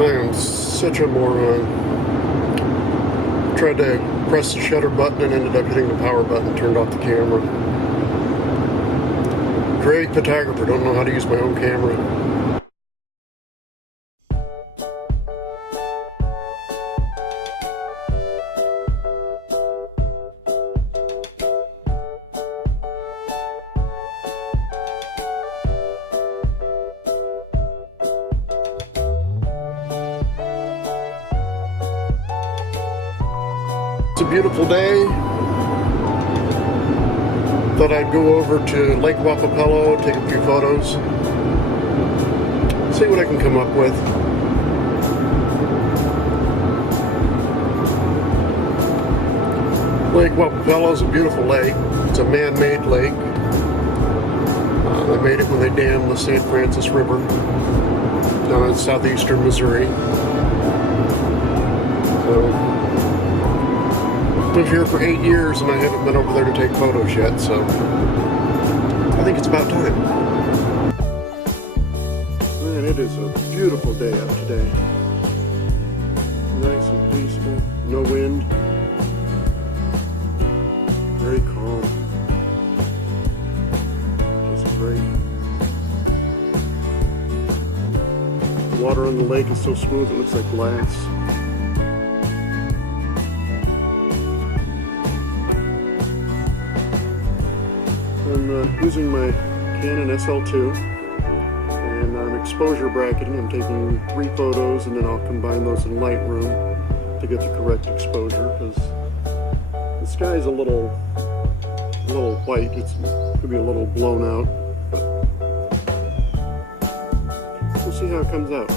I am such a moron. Tried to press the shutter button and ended up hitting the power button, turned off the camera. Great photographer, don't know how to use my own camera. It's a beautiful day. Thought I'd go over to Lake Wapapello, take a few photos, see what I can come up with. Lake Wapapello is a beautiful lake. It's a man-made lake. They made it when they dammed the St. Francis River down in southeastern Missouri. So, lived here for 8 years and I haven't been over there to take photos yet, so I think it's about time. Man, it is a beautiful day out today. Nice and peaceful, no wind, very calm, just great. The water on the lake is so smooth it looks like glass. I'm using my Canon SL2 and I'm exposure bracketing. I'm taking 3 photos and then I'll combine those in Lightroom to get the correct exposure, because the sky is a little white. It could be a little blown out, but we'll see how it comes out.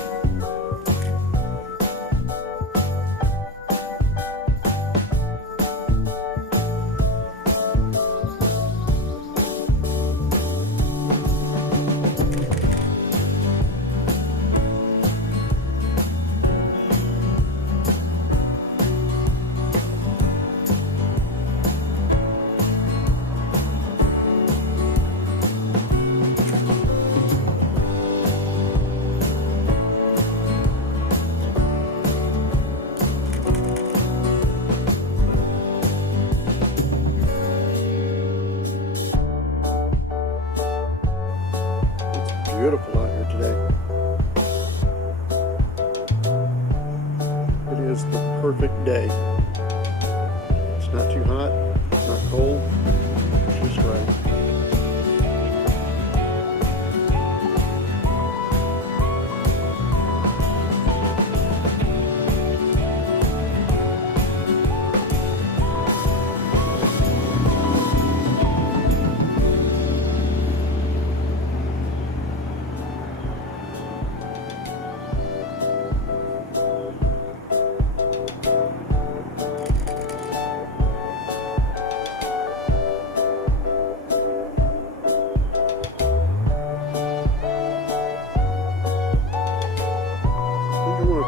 Beautiful out here today. It is the perfect day. It's not too hot, not cold, just right.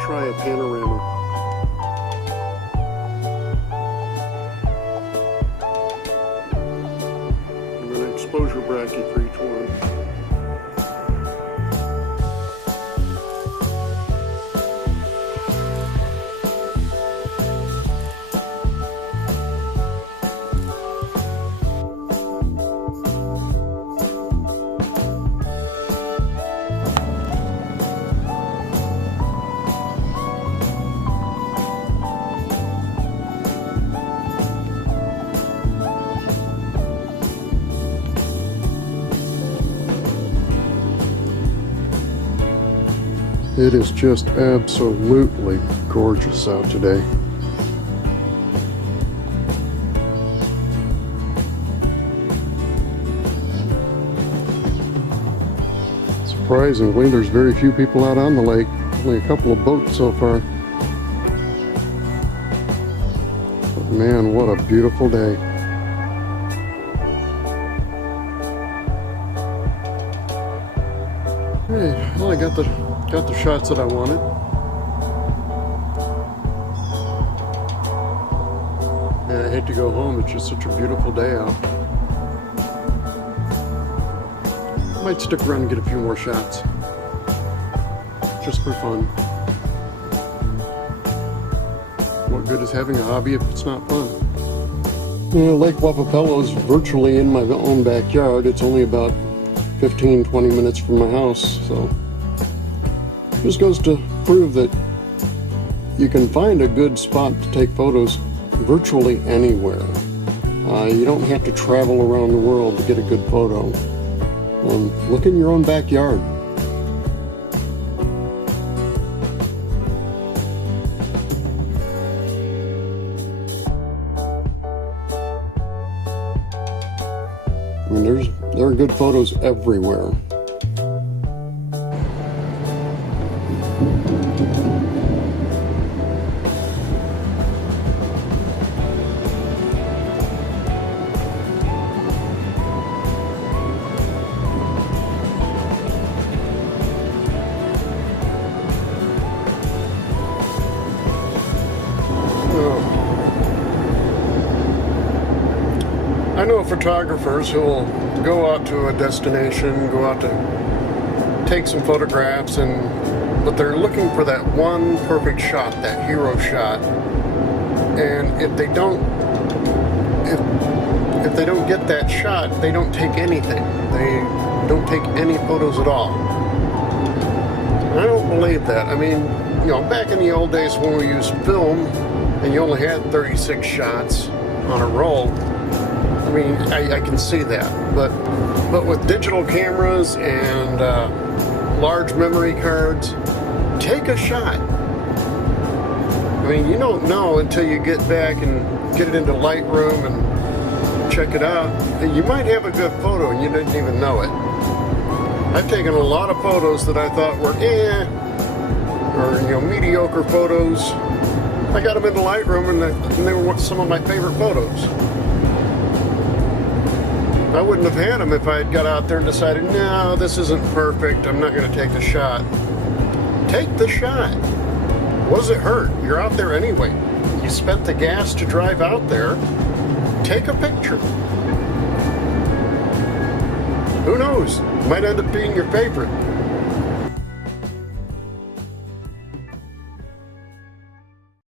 Try a panorama. I'm going to exposure bracket for each one. It is just absolutely gorgeous out today. Surprisingly, there's very few people out on the lake. Only a couple of boats so far. But man, what a beautiful day. Hey, well, I got the shots that I wanted. And I hate to go home, it's just such a beautiful day out. Might stick around and get a few more shots, just for fun. what good is having a hobby if it's not fun? Lake Wapapello is virtually in my own backyard. It's only about 15-20 minutes from my house, so this goes to prove that you can find a good spot to take photos virtually anywhere. You don't have to travel around the world to get a good photo. Look in your own backyard. I mean, there are good photos everywhere. I know photographers who will go out to a destination, go out to take some photographs, but they're looking for that one perfect shot, that hero shot. And if they don't get that shot, they don't take anything. They don't take any photos at all. And I don't believe that. I mean, back in the old days when we used film and you only had 36 shots on a roll, I mean, I can see that, but with digital cameras and large memory cards, take a shot. I mean, you don't know until you get back and get it into Lightroom and check it out. You might have a good photo and you didn't even know it. I've taken a lot of photos that I thought were or mediocre photos. I got them into Lightroom and they were some of my favorite photos. I wouldn't have had them if I had got out there and decided, no, this isn't perfect, I'm not going to take the shot. Take the shot. What does it hurt? You're out there anyway. You spent the gas to drive out there. Take a picture. Who knows? Might end up being your favorite.